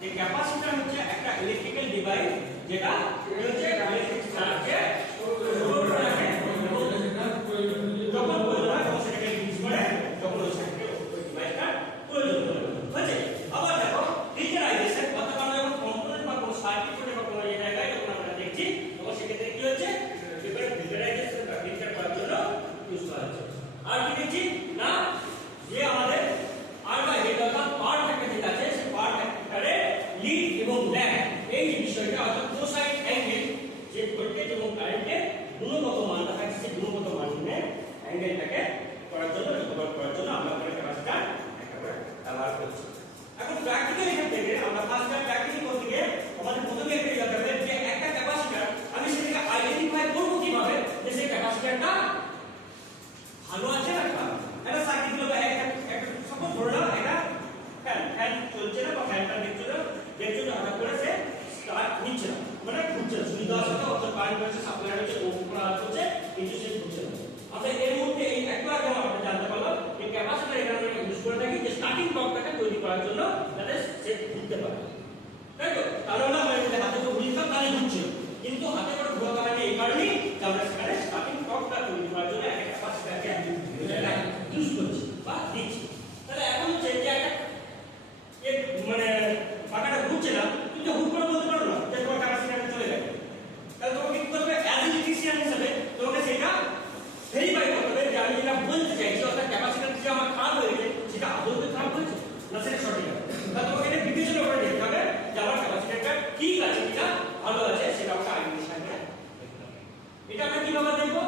যে ক্যাপাসিটর হচ্ছে একটা ইলেকট্রিক্যাল ডিভাইস যেটা হচ্ছে ইলেকট্রিক চার্জকে স্টোর করে রাখে যখন প্রয়োজন হয় তখন সেটাকে ইউজ করে যখন ওই ডিভাইসটা প্রয়োজন হয় বুঝছে। আবার দেখো ডিজিটালাইজেশন অর্থাৎ আমরা যখন কম্পোনেন্ট বা কোনো সার্কিট করে বা কোনো জায়গায় যখন আমরা দেখছি তখন সেক্ষেত্রে কি হচ্ছে ডিজিটালাইজেশন বা ডিজিটাল করার জন্য ইউজ করা হচ্ছে। আর কি দেখছি না যে আমাদের আর বা হেড অর্থাৎ পাওয়ার ফ্যাক্টর যেটা আছে সেই পাওয়ার ফ্যাক্টরে লিড এবং ল্যাগ এই বিষয়টা অর্থাৎ কোসাইন অ্যাঙ্গেল যে ভোল্টেজ এবং কারেন্টের গুণগত মানটা থাকে সেই গুণগত মানের অ্যাঙ্গেলটাকে করার জন্য রিকভার করার জন্য আমরা করে ক্যাপাসিটর একেবারে ব্যবহার করছি। এখন প্র্যাকটিক্যাল এখান থেকে আমরা ফার্স্ট প্র্যাকটিক্যাল করতে গিয়ে আমাদের প্রথমে একটা জানতে হবে যে একটা ক্যাপাসিটর আমি সেটাকে আইডেন্টিফাই করব কিভাবে যে সেই ক্যাপাসিটরটা ভালো আছে না খারাপ। একটা সার্কিট হলো একটা সাপোজ ধরলাম এটা ফ্যান চলছে না বা ফ্যানটা দেখছো হঠাৎ করে সে স্টার্ট নিচ্ছে না মানে ঘুরছে না সুবিধা আছে তো অর্থাৎ কারেন্ট হচ্ছে সাপ্লাই হচ্ছে ওপেন করা হচ্ছে কিন্তু সে ঘুরছে না। আমরা এর মধ্যে এই একটা আগে আমরা জানতে পারলাম যে ক্যাপাসিটর এখানে আমরা ইউজ করে থাকি যে স্টার্টিং ব্লকটাকে তৈরি করার জন্য যাতে সে ঘুরতে পারে তাই তো। তাহলে আমরা যদি হাতে করে ঘুরতাম তাহলে ঘুরছে কিন্তু হাতে করে ঘোরাতে পারি এই কারণেই যে আমরা সেখানে স্টার্টিং ব্লকটা তৈরি করার জন্য একটা ক্যাপাসিটরকে ইউজ করছি বা দিচ্ছি। তাহলে এখন হচ্ছে যে একটা মানে পাকাটা ঘুরছে না তুমি তো হুট করে বলতে পারো না যে তোমার ক্যাপাসিটরটা চলে গেছে। তাহলে তোমাকে কি করতে হবে অ্যাজ ইলেকট্রিশিয়ান হিসেবে তোমাকে সেটা ভেরিফাই করতে হবে যে আমি যেটা বলতে চাইছি অর্থাৎ ক্যাপাসিটর যে আমার খারাপ হয়ে গেছে সেটা আদৌ খারাপ হয়েছে না সেটা সঠিক আছে। তাহলে তোমাকে এটা বিবেচনা করে দেখতে হবে যে আমার ক্যাপাসিটরটা ঠিক আছে কিনা ভালো আছে সেটা আমরা আইডেন্টিফাই করে দেখতে হবে। এটা আমরা কিভাবে দেখবো